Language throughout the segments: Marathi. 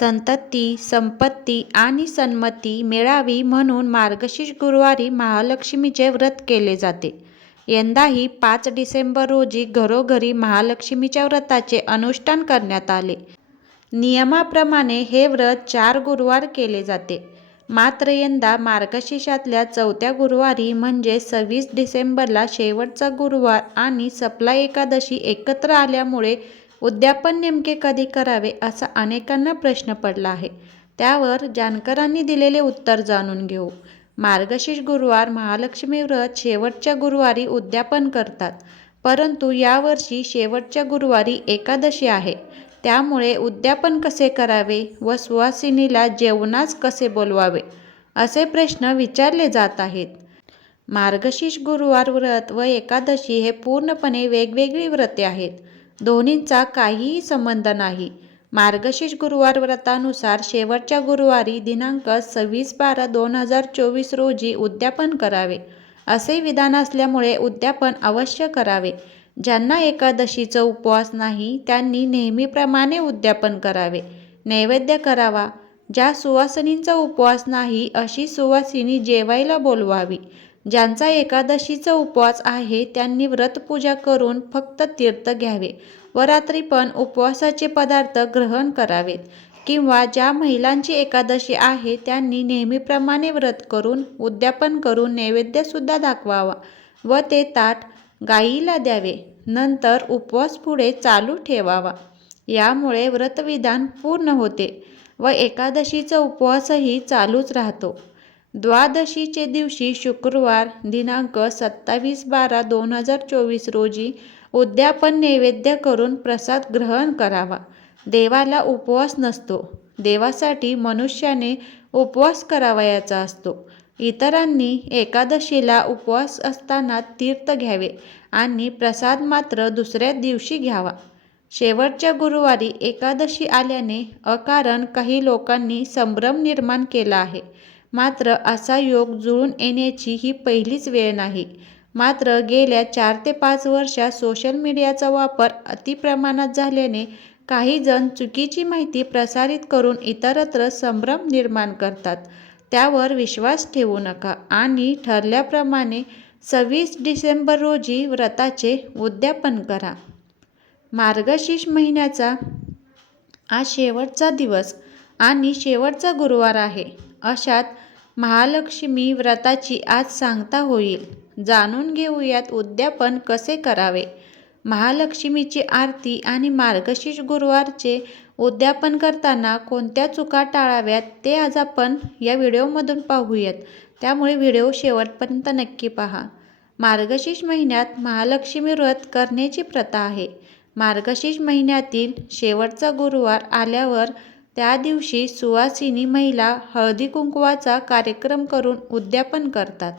संतती संपत्ती आणि सन्मती मिळावी म्हणून मार्गशीर्ष गुरुवारी महालक्ष्मीचे व्रत केले जाते. यंदाही पाच डिसेंबर रोजी घरोघरी महालक्ष्मीच्या व्रताचे अनुष्ठान करण्यात आले. नियमाप्रमाणे हे व्रत चार गुरुवार केले जाते. मात्र यंदा मार्गशीर्षातल्या चौथ्या गुरुवारी म्हणजे सव्वीस डिसेंबरला शेवटचा गुरुवार आणि सप्ला एकादशी एकत्र आल्यामुळे उद्यापन नेमके कधी करावे असा अनेकांना प्रश्न पडला आहे. त्यावर जानकरांनी दिलेले उत्तर जाणून घेऊ. मार्गशीर्ष गुरुवार महालक्ष्मी व्रत शेवटच्या गुरुवारी उद्यापन करतात. परंतु यावर्षी शेवटच्या गुरुवारी एकादशी आहे. त्यामुळे उद्यापन कसे करावे व सुवासिनीला जेवणास कसे बोलवावे असे प्रश्न विचारले जात आहेत. मार्गशीर्ष गुरुवार व्रत व एकादशी हे पूर्णपणे वेगवेगळी व्रते आहेत. दोन्हींचा काहीही संबंध नाही. मार्गशीर्ष गुरुवार व्रतानुसार शेवटच्या गुरुवारी दिनांक सव्वीस बारा दोन हजार चोवीस रोजी उद्यापन करावे. असे विधान असल्यामुळे उद्यापन अवश्य करावे. ज्यांना एकादशीचा उपवास नाही त्यांनी नेहमीप्रमाणे उद्यापन करावे. नैवेद्य करावा. ज्या सुवासिनींचा उपवास नाही अशी सुवासिनी जेवायला बोलवावी. ज्यांचा एकादशीचा उपवास आहे त्यांनी व्रतपूजा करून फक्त तीर्थ घ्यावे. व रात्री पण उपवासाचे पदार्थ ग्रहण करावेत. किंवा ज्या महिलांची एकादशी आहे त्यांनी नेहमीप्रमाणे व्रत करून उद्यापन करून नैवेद्यसुद्धा दाखवावा व ते ताट गाईला द्यावे. नंतर उपवास पुढे चालू ठेवावा. यामुळे व्रतविधान पूर्ण होते व एकादशीचा उपवासही चालूच राहतो. द्वादशीचे दिवशी शुक्रवार दिनांक सत्तावीस बारा दोन हजार चोवीस रोजी उद्यापन नैवेद्य करून प्रसाद ग्रहण करावा. देवाला उपवास नसतो. देवासाठी मनुष्याने उपवास करावयाचा असतो. इतरांनी एकादशीला उपवास असताना तीर्थ घ्यावे आणि प्रसाद मात्र दुसऱ्या दिवशी घ्यावा. शेवटच्या गुरुवारी एकादशी आल्याने अकारण काही लोकांनी संभ्रम निर्माण केला आहे. मात्र असा योग जुळून येण्याची ही पहिलीच वेळ नाही. मात्र गेल्या चार ते पाच वर्षात सोशल मीडियाचा वापर अतिप्रमाणात झाल्याने काही जण चुकीची माहिती प्रसारित करून इतरत्र संभ्रम निर्माण करतात. त्यावर विश्वास ठेवू नका आणि ठरल्याप्रमाणे सव्वीस डिसेंबर रोजी व्रताचे उद्यापन करा. मार्गशीर्ष महिन्याचा आज शेवटचा दिवस आणि शेवटचा गुरुवार आहे. अशात महालक्ष्मी व्रताची आज सांगता होईल. जाणून घेऊयात उद्यापन कसे करावे. महालक्ष्मीची आरती आणि मार्गशीर्ष गुरुवारचे उद्यापन करताना कोणत्या चुका टाळाव्यात ते आज आपण या व्हिडिओमधून पाहूयात. त्यामुळे व्हिडिओ शेवटपर्यंत नक्की पहा. मार्गशीर्ष महिन्यात महालक्ष्मी व्रत करण्याची प्रथा आहे. मार्गशीर्ष महिन्यातील शेवटचा गुरुवार आल्यावर त्या दिवशी सुवासिनी महिला हळदी कुंकवाचा कार्यक्रम करून उद्यापन करतात.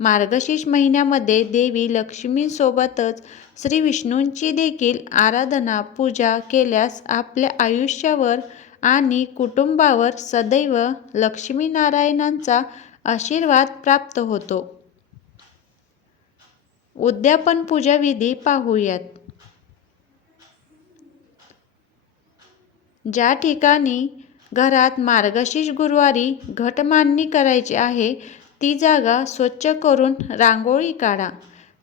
मार्गशीर्ष महिन्यामध्ये देवी लक्ष्मीसोबतच श्री विष्णूंची देखील आराधना पूजा केल्यास आपल्या आयुष्यावर आणि कुटुंबावर सदैव लक्ष्मीनारायणांचा आशीर्वाद प्राप्त होतो. उद्यापन पूजाविधी पाहूयात. ज्या ठिकाणी घरात मार्गशीर्ष गुरुवारी घटमांडणी करायची आहे ती जागा स्वच्छ करून रांगोळी काढा.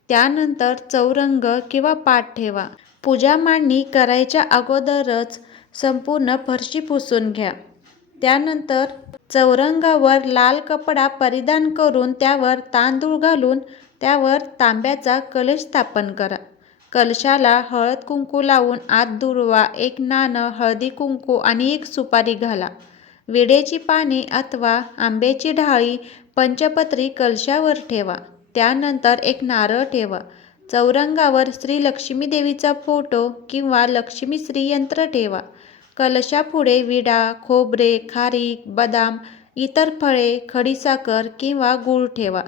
त्यानंतर चौरंग किंवा पाठ ठेवा. पूजा मांडणी करायच्या अगोदरच संपूर्ण फरशी पुसून घ्या. त्यानंतर चौरंगावर लाल कपडा परिधान करून त्यावर तांदूळ घालून त्यावर तांब्याचा कलश स्थापन करा. कलशाला हळद कुंकू लावून आत दुर्वा एक नाणं हळदी कुंकू आणि एक सुपारी घाला. विडेची पाने अथवा आंब्याची ढाळी पंचपत्री कलशावर ठेवा. त्यानंतर एक नारळ ठेवा. चौरंगावर श्री लक्ष्मी देवीचा फोटो किंवा लक्ष्मी श्रीयंत्र ठेवा. कलशापुढे विडा खोबरे खारीक बदाम इतर फळे खडीसाखर किंवा गूळ ठेवा.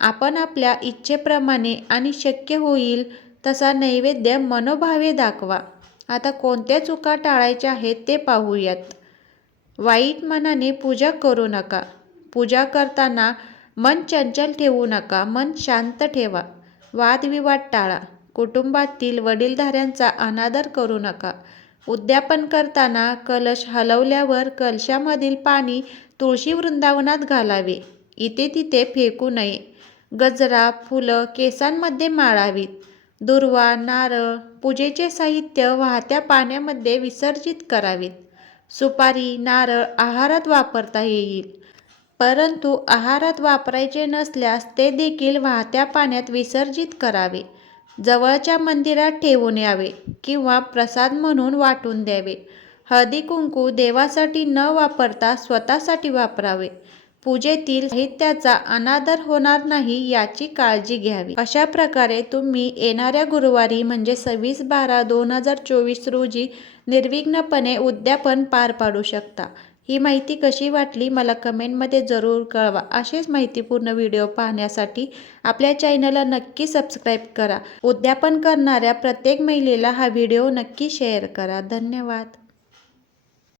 आपण आपल्या इच्छेप्रमाणे आणि शक्य होईल तसा नैवेद्य मनोभावे दाखवा. आता कोणत्या चुका टाळायच्या आहेत ते पाहूयात. वाईट मनाने पूजा करू नका. पूजा करताना मन चंचल ठेवू नका. मन शांत ठेवा. वादविवाद टाळा. कुटुंबातील वडीलधाऱ्यांचा अनादर करू नका. उद्यापन करताना कलश हलवल्यावर कलशामधील पाणी तुळशी वृंदावनात घालावे. इथे तिथे फेकू नये. गजरा फुलं केसांमध्ये माळावीत. दुर्वा नारळ पूजेचे साहित्य वाहत्या पाण्यामध्ये विसर्जित करावेत. सुपारी नारळ आहारात वापरता येईल. परंतु आहारात वापरायचे नसल्यास ते देखील वाहत्या पाण्यात विसर्जित करावे. जवळच्या मंदिरात ठेवून यावे किंवा प्रसाद म्हणून वाटून द्यावे. हळदी कुंकू देवासाठी न वापरता स्वतःसाठी वापरावे. पूजेतील साहित्याचा अनादर होणार नाही याची काळजी घ्यावी. अशा प्रकारे तुम्ही येणाऱ्या गुरुवारी म्हणजे सव्वीस बारा दोन हजार चोवीस रोजी निर्विघ्नपणे उद्यापन पार पाडू शकता. ही माहिती कशी वाटली मला कमेंटमध्ये जरूर कळवा. असेच माहितीपूर्ण व्हिडिओ पाहण्यासाठी आपल्या चॅनलला नक्की सबस्क्राईब करा. उद्यापन करणाऱ्या प्रत्येक महिलेला हा व्हिडिओ नक्की शेअर करा. धन्यवाद.